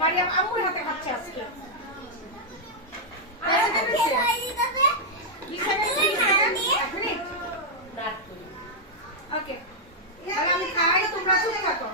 মারিয়াম আম্মুর হাতে খাচ্ছে আজকে। ওকে, তাহলে আমি খাই, তোমরা চুপ থাকো।